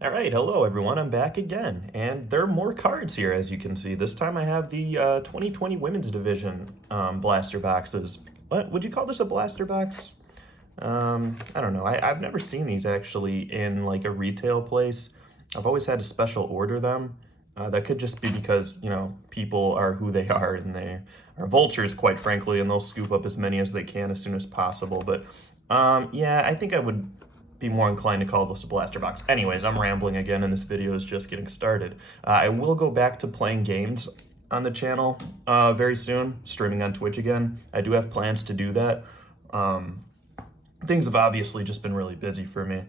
All right, hello everyone. I'm back again, and there are more cards here, as you can see. This time I have the 2020 Women's Division blaster boxes. What would you call this, a blaster box? I don't know. I've never seen these actually in like a retail place. I've always had to special order them. That could just be because, people are who they are and they are vultures, quite frankly, and they'll scoop up as many as they can as soon as possible. But yeah, I think I would be more inclined to call this a blaster box. Anyways, I'm rambling again, and this video is just getting started. I will go back to playing games on the channel very soon, streaming on Twitch again. I do have plans to do that. Things have obviously just been really busy for me.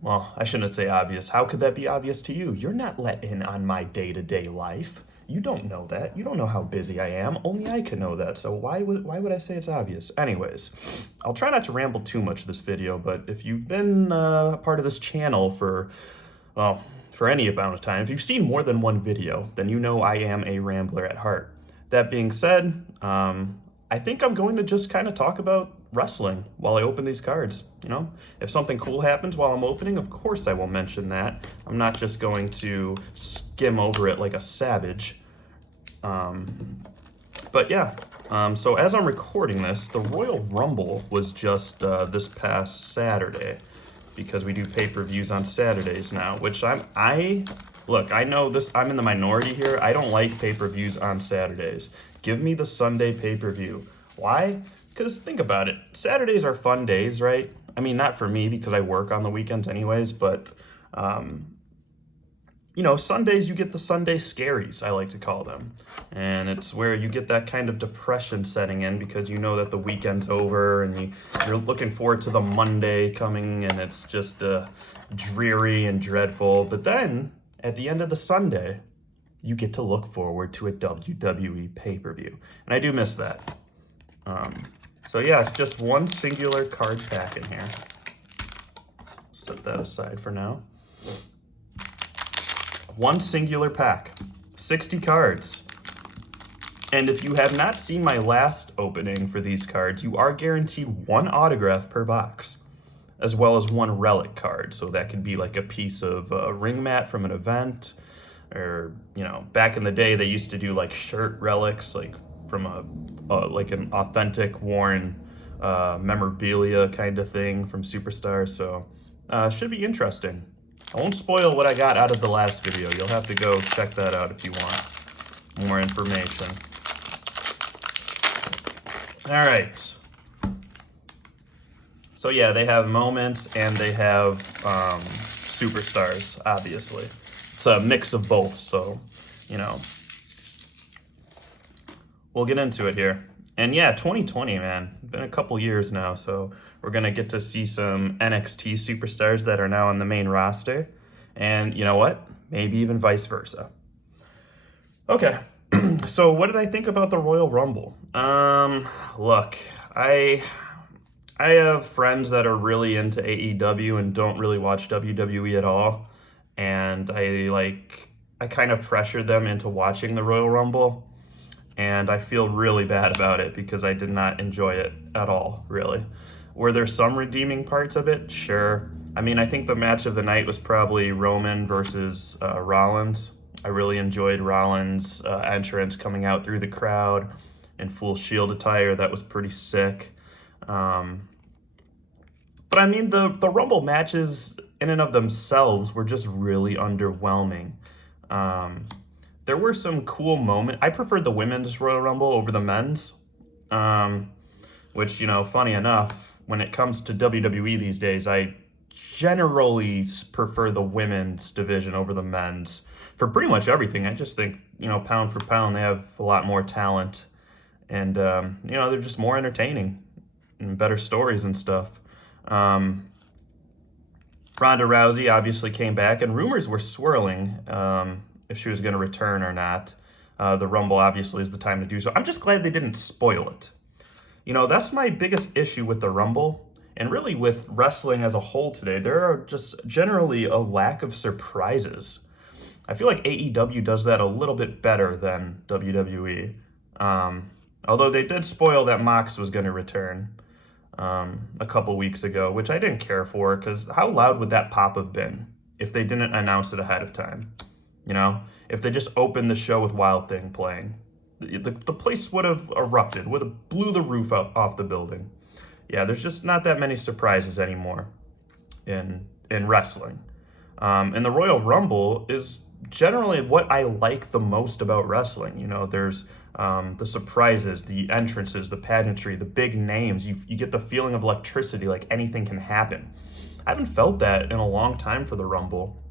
Well, I shouldn't say obvious. How could that be obvious to you? You're not let in on my day-to-day life. You don't know that. You don't know how busy I am. Only I can know that. So why would I say it's obvious? Anyways, I'll try not to ramble too much this video, but if you've been part of this channel for, well, for any amount of time, if you've seen more than one video, then you know I am a rambler at heart. That being said, I think I'm going to just kind of talk about wrestling while I open these cards. If something cool happens while I'm opening, of course I will mention that. I'm not just going to skim over it like a savage. But yeah, so as I'm recording this, the Royal Rumble was just this past Saturday, because we do pay-per-views on Saturdays now, which look, I know this, I'm in the minority here. I don't like pay-per-views on Saturdays. Give me the Sunday pay-per-view. Why? Because think about it. Saturdays are fun days, right? I mean, not for me because I work on the weekends anyways, but, Sundays you get the Sunday scaries, I like to call them. And it's where you get that kind of depression setting in because you know that the weekend's over and you're looking forward to the Monday coming and it's just dreary and dreadful. But then, at the end of the Sunday, you get to look forward to a WWE pay-per-view. And I do miss that. So yeah, it's just one singular card pack in here. Set that aside for now. One singular pack, 60 cards. And if you have not seen my last opening for these cards, you are guaranteed one autograph per box, as well as one relic card. So that could be like a piece of ring mat from an event, or, back in the day, they used to do like shirt relics, like from like an authentic worn memorabilia kind of thing from Superstars. So should be interesting. I won't spoil what I got out of the last video. You'll have to go check that out if you want more information. All right. So yeah, they have moments and they have superstars, obviously. It's a mix of both, so, we'll get into it here. And yeah, 2020, man, been a couple years now, so we're gonna get to see some NXT superstars that are now on the main roster. And you know what? Maybe even vice versa. Okay, so what did I think about the Royal Rumble? Look, I have friends that are really into AEW and don't really watch WWE at all. And I kind of pressured them into watching the Royal Rumble. And I feel really bad about it because I did not enjoy it at all, really. Were there some redeeming parts of it? Sure. I mean, I think the match of the night was probably Roman versus Rollins. I really enjoyed Rollins' entrance coming out through the crowd in full Shield attire. That was pretty sick. But I mean, the Rumble matches in and of themselves were just really underwhelming. There were some cool moments. I preferred the women's Royal Rumble over the men's, which, funny enough, when it comes to WWE these days, I generally prefer the women's division over the men's for pretty much everything. I just think, pound for pound, they have a lot more talent and, they're just more entertaining and better stories and stuff. Ronda Rousey obviously came back and rumors were swirling, if she was going to return or not. The Rumble obviously is the time to do so. I'm just glad they didn't spoil it. That's my biggest issue with the Rumble, and really with wrestling as a whole today. There are just generally a lack of surprises. I feel like AEW does that a little bit better than WWE. Although they did spoil that Mox was going to return a couple weeks ago, which I didn't care for, because how loud would that pop have been? if they didn't announce it ahead of time. You know, if they just opened the show with Wild Thing playing, the place would have erupted, would have blew the roof off the building. Yeah, there's just not that many surprises anymore in wrestling. And the Royal Rumble is generally what I like the most about wrestling. You know, there's the surprises, the entrances, the pageantry, the big names. You get the feeling of electricity, like anything can happen. I haven't felt that in a long time for the Rumble.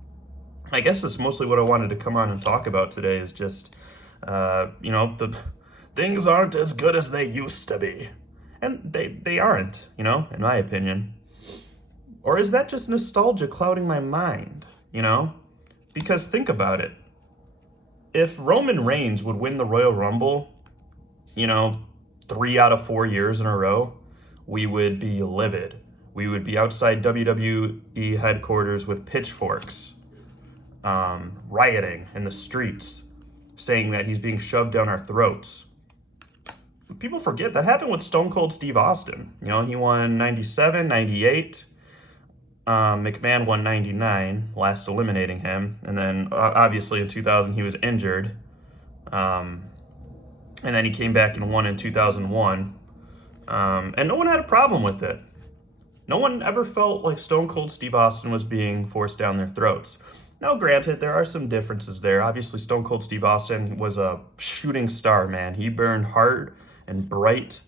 I guess that's mostly what I wanted to come on and talk about today is just, the things aren't as good as they used to be. And they aren't, in my opinion. Or is that just nostalgia clouding my mind, Because think about it. If Roman Reigns would win the Royal Rumble, 3 out of 4 years in a row, we would be livid. We would be outside WWE headquarters with pitchforks, rioting in the streets, saying that he's being shoved down our throats. People forget that happened with Stone Cold Steve Austin. He won 97, 98. McMahon won 99, last eliminating him. And then obviously in 2000 he was injured. And then he came back and won in 2001. And no one had a problem with it. No one ever felt like Stone Cold Steve Austin was being forced down their throats. Now, granted, there are some differences there. Obviously, Stone Cold Steve Austin was a shooting star, man. He burned hard and bright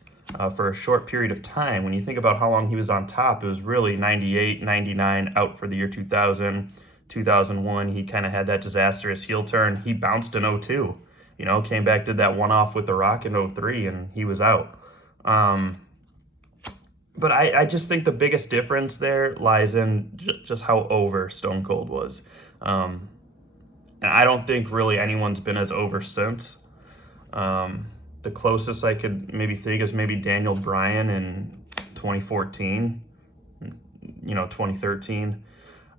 for a short period of time. When you think about how long he was on top, it was really 98, 99, out for the year 2000, 2001. He kind of had that disastrous heel turn. He bounced in 02. Came back, did that one-off with The Rock in 03, and he was out. But I just think the biggest difference there lies in just how over Stone Cold was. And I don't think really anyone's been as over since. The closest I could maybe think is maybe Daniel Bryan in 2014, 2013.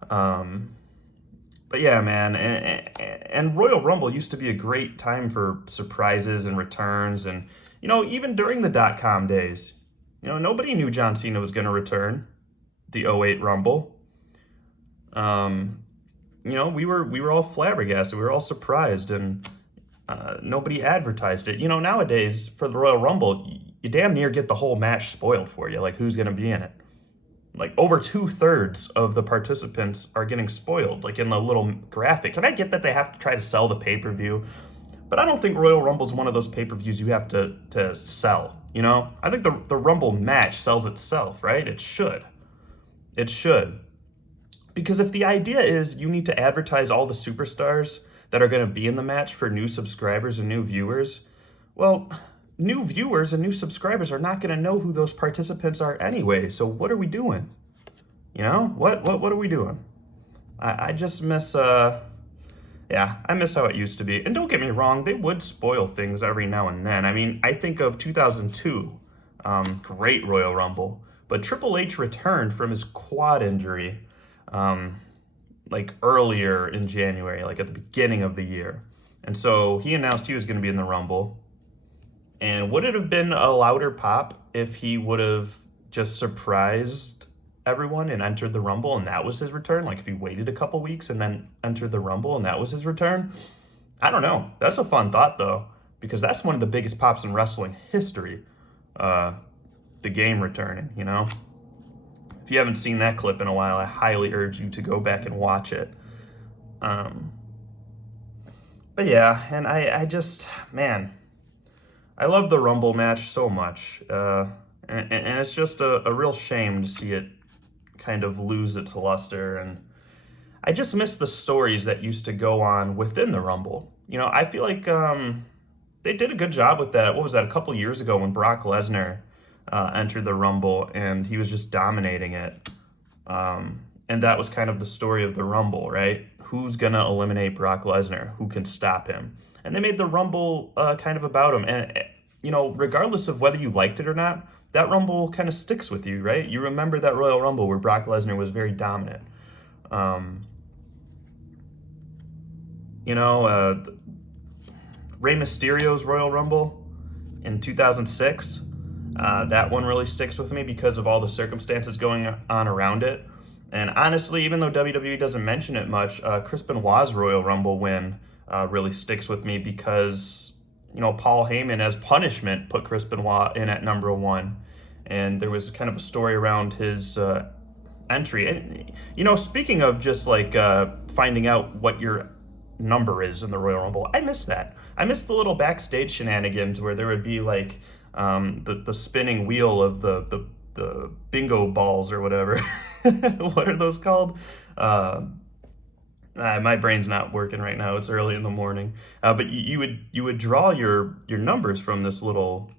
But yeah, man, and Royal Rumble used to be a great time for surprises and returns. And, even during the .com days, nobody knew John Cena was going to return the 08 Rumble. We were all flabbergasted. We were all surprised, and nobody advertised it. Nowadays, for the Royal Rumble, you damn near get the whole match spoiled for you, like who's going to be in it. Like over 2/3 of the participants are getting spoiled, like in the little graphic. And I get that they have to try to sell the pay-per-view, but I don't think Royal Rumble is one of those pay-per-views you have to sell, I think the Rumble match sells itself, right? It should. It should. Because if the idea is you need to advertise all the superstars that are going to be in the match for new subscribers and new viewers, well, new viewers and new subscribers are not going to know who those participants are anyway. So what are we doing? What are we doing? I just miss, I miss how it used to be. And don't get me wrong, they would spoil things every now and then. I mean, I think of 2002, great Royal Rumble, but Triple H returned from his quad injury, like earlier in January, like at the beginning of the year. And so he announced he was going to be in the Rumble. And would it have been a louder pop if he would have just surprised everyone and entered the Rumble and that was his return? Like if he waited a couple weeks and then entered the Rumble and that was his return? I don't know. That's a fun thought though, because that's one of the biggest pops in wrestling history. The game returning, If you haven't seen that clip in a while, I highly urge you to go back and watch it. But yeah, and I just, man, I love the Rumble match so much. And it's just a real shame to see it kind of lose its luster. And I just miss the stories that used to go on within the Rumble. I feel like they did a good job with that. What was that, a couple years ago when Brock Lesnar entered the Rumble and he was just dominating it. And that was kind of the story of the Rumble, right? Who's going to eliminate Brock Lesnar? Who can stop him? And they made the Rumble kind of about him. And, regardless of whether you liked it or not, that Rumble kind of sticks with you, right? You remember that Royal Rumble where Brock Lesnar was very dominant. Rey Mysterio's Royal Rumble in 2006, that one really sticks with me because of all the circumstances going on around it. And honestly, even though WWE doesn't mention it much, Chris Benoit's Royal Rumble win really sticks with me because, Paul Heyman, as punishment, put Chris Benoit in at number 1. And there was kind of a story around his entry. And, speaking of just like finding out what your number is in the Royal Rumble, I miss that. I miss the little backstage shenanigans where there would be like the spinning wheel of the bingo balls or whatever. What are those called? My brain's not working right now. It's early in the morning. But you would draw your numbers from this little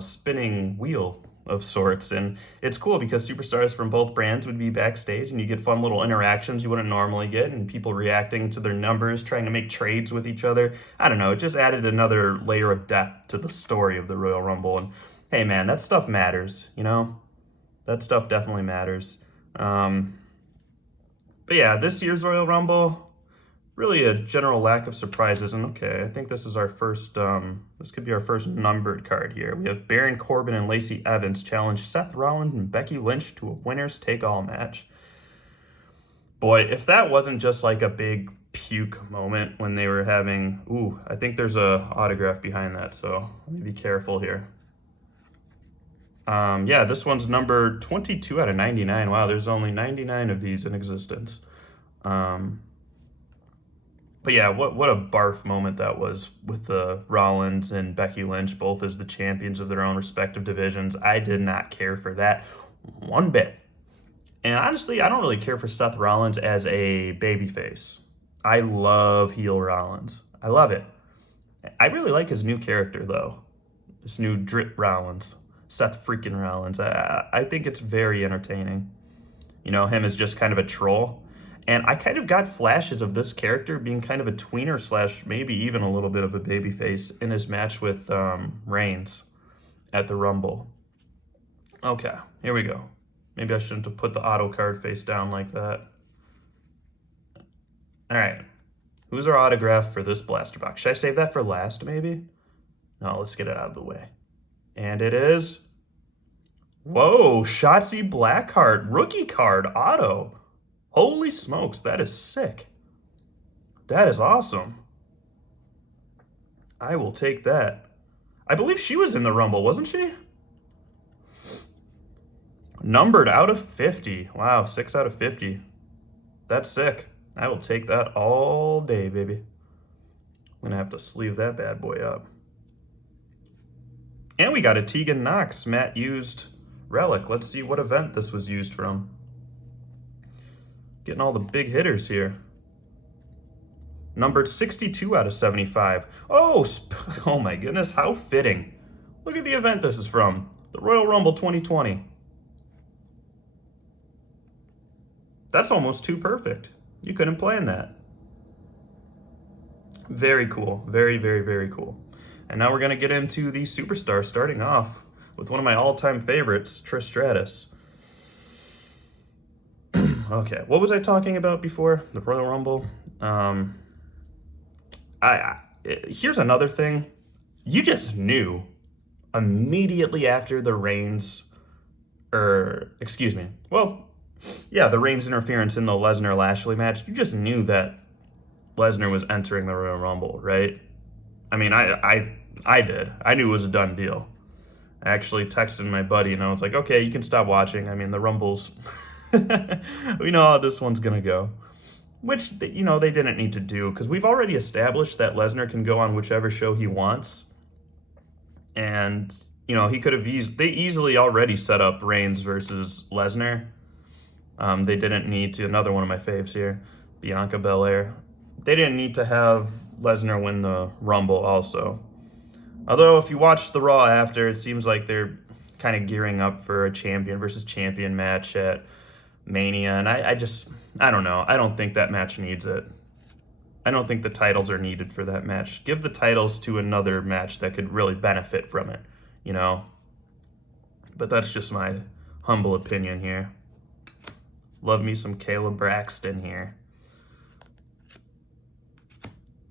spinning wheel of sorts, and it's cool because superstars from both brands would be backstage, and you get fun little interactions you wouldn't normally get, and people reacting to their numbers, trying to make trades with each other. I don't know. It just added another layer of depth to the story of the Royal Rumble. And hey, man, that stuff matters. That stuff definitely matters. But yeah, this year's Royal Rumble, really a general lack of surprises. And okay, I think this is our first, this could be our first numbered card here. We have Baron Corbin and Lacey Evans challenge Seth Rollins and Becky Lynch to a winners take all match. Boy, if that wasn't just like a big puke moment when they were having, I think there's a autograph behind that, so let me be careful here. Yeah, this one's number 22 out of 99. Wow, there's only 99 of these in existence. But yeah, what a barf moment that was with the Rollins and Becky Lynch, both as the champions of their own respective divisions. I did not care for that one bit. And honestly, I don't really care for Seth Rollins as a babyface. I love heel Rollins. I love it. I really like his new character, though. This new Drip Rollins. Seth freaking Rollins. I think it's very entertaining. Him as just kind of a troll. And I kind of got flashes of this character being kind of a tweener / maybe even a little bit of a babyface in his match with Reigns at the Rumble. Okay, here we go. Maybe I shouldn't have put the auto card face down like that. All right. Who's our autograph for this blaster box? Should I save that for last, maybe? No, let's get it out of the way. And it is... Whoa, Shotzi Blackheart, rookie card, auto. Holy smokes, that is sick. That is awesome. I will take that. I believe she was in the Rumble, wasn't she? Numbered out of 50. Wow, 6 out of 50. That's sick. I will take that all day, baby. I'm going to have to sleeve that bad boy up. And we got a Tegan Knox Matt used relic. Let's see what event this was used from. Getting all the big hitters here. Numbered 62 out of 75. Oh my goodness, how fitting. Look at the event this is from. The Royal Rumble 2020. That's almost too perfect. You couldn't plan that. Very cool. Very, very, very cool. And now we're going to get into the Superstar, starting off with one of my all-time favorites, Trish Stratus. Okay, what was I talking about before the Royal Rumble? Here's another thing. You just knew immediately after the Reigns, the Reigns interference in the Lesnar-Lashley match, you just knew that Lesnar was entering the Royal Rumble, right? I mean, I did. I knew it was a done deal. I actually texted my buddy, and I was like, okay, you can stop watching. I mean, the Rumble's... we know how this one's going to go. Which, they didn't need to do, because we've already established that Lesnar can go on whichever show he wants. And, he could have they easily already set up Reigns versus Lesnar. They didn't need to, another one of my faves here, Bianca Belair. They didn't need to have Lesnar win the Rumble also. Although, if you watch the Raw after, it seems like they're kind of gearing up for a champion versus champion match at Mania, and I don't know. I don't think that match needs it. I don't think the titles are needed for that match. Give the titles to another match that could really benefit from it, But that's just my humble opinion here. Love me some Kayla Braxton here.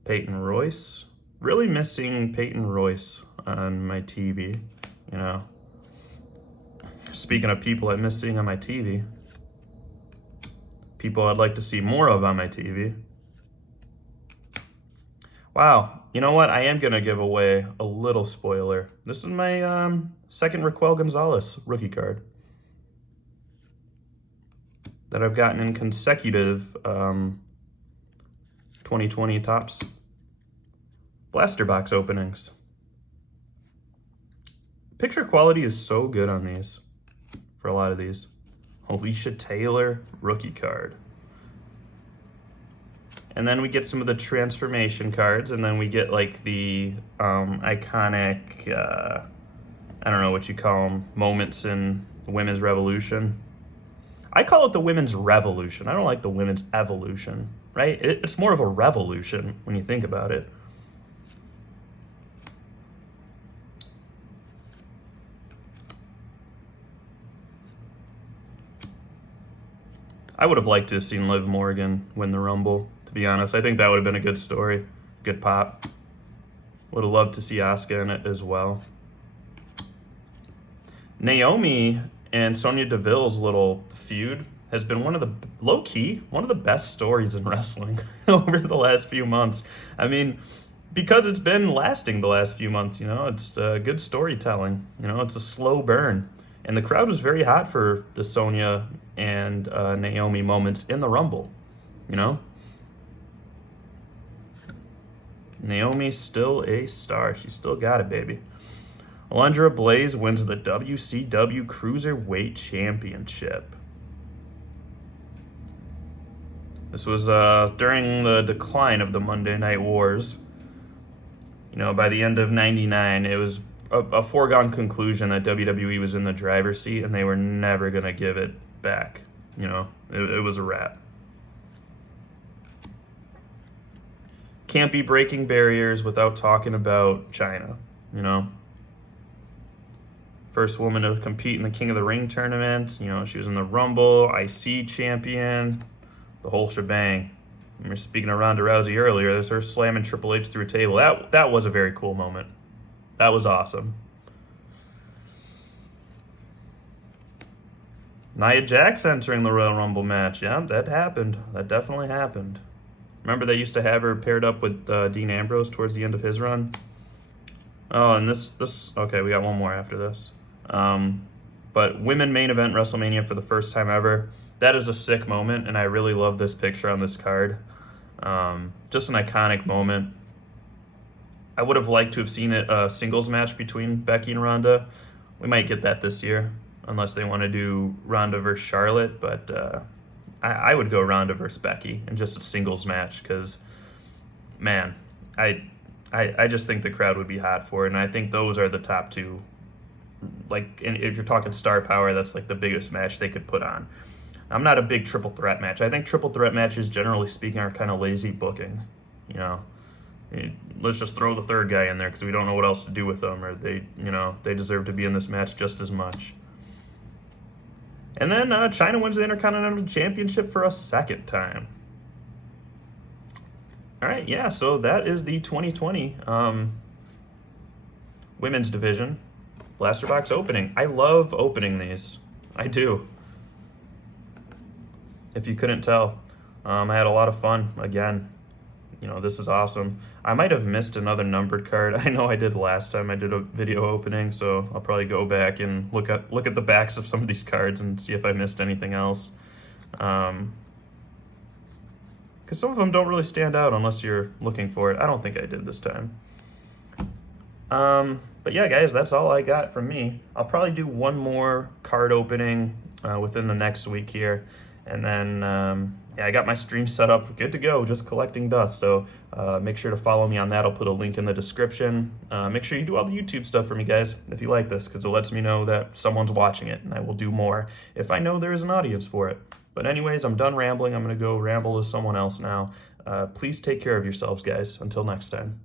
Peyton Royce. Really missing Peyton Royce on my TV, Speaking of people I miss seeing on my TV. people I'd like to see more of on my TV. Wow, you know what? I am going to give away a little spoiler. This is my second Raquel Gonzalez rookie card that I've gotten in consecutive 2020 Topps blaster box openings. Picture quality is so good on these, for a lot of these. Alicia Taylor rookie card. And then we get some of the transformation cards, and then we get like the iconic, I don't know what you call them, moments in the women's revolution. I call it the women's revolution. I don't like the women's evolution, right? It's more of a revolution when you think about it. I would have liked to have seen Liv Morgan win the Rumble, to be honest. I think that would have been a good story, good pop. Would have loved to see Asuka in it as well. Naomi and Sonya Deville's little feud has been one of the, low-key, one of the best stories in wrestling over the last few months. I mean, because it's been lasting the last few months, you know, it's good storytelling. You know, it's a slow burn. And the crowd was very hot for the Sonya and Naomi moments in the Rumble, you know? Naomi's still a star. She's still got it, baby. Alundra Blaze wins the WCW Cruiserweight Championship. This was during the decline of the Monday Night Wars. You know, by the end of '99, it was a foregone conclusion that WWE was in the driver's seat and they were never going to give it back. You know, it was a wrap. Can't be breaking barriers without talking about China, you know. First woman to compete in the King of the Ring tournament. You know, she was in the Rumble, IC champion, the whole shebang. We were speaking of Ronda Rousey earlier. There's her slamming Triple H through a table. That was a very cool moment. That was awesome. Nia Jax entering the Royal Rumble match. Yeah, that happened. That definitely happened. Remember they used to have her paired up with Dean Ambrose towards the end of his run? Oh, and this okay, we got one more after this. But women main event WrestleMania for the first time ever. That is a sick moment, and I really love this picture on this card. Just an iconic moment. I would have liked to have seen a singles match between Becky and Ronda. We might get that this year, unless they want to do Ronda versus Charlotte. But I would go Ronda versus Becky in just a singles match because, man, I just think the crowd would be hot for it. And I think those are the top two. Like, if you're talking star power, that's like the biggest match they could put on. I'm not a big triple threat match. I think triple threat matches, generally speaking, are kind of lazy booking, you know. Let's just throw the third guy in there because we don't know what else to do with them, or they deserve to be in this match just as much. And then China wins the Intercontinental Championship for a second time. All right, yeah, so that is the 2020 women's division blaster box opening. I love opening these. I do. If you couldn't tell, I had a lot of fun again. You know, this is awesome. I might have missed another numbered card. I know I did last time I did a video opening, so I'll probably go back and look at the backs of some of these cards and see if I missed anything else. Because some of them don't really stand out unless you're looking for it. I don't think I did this time. But yeah, guys, that's all I got from me. I'll probably do one more card opening within the next week here. And then, yeah, I got my stream set up, good to go, just collecting dust. So make sure to follow me on that. I'll put a link in the description. Make sure you do all the YouTube stuff for me, guys, if you like this, because it lets me know that someone's watching it, and I will do more if I know there is an audience for it. But anyways, I'm done rambling. I'm going to go ramble with someone else now. Please take care of yourselves, guys. Until next time.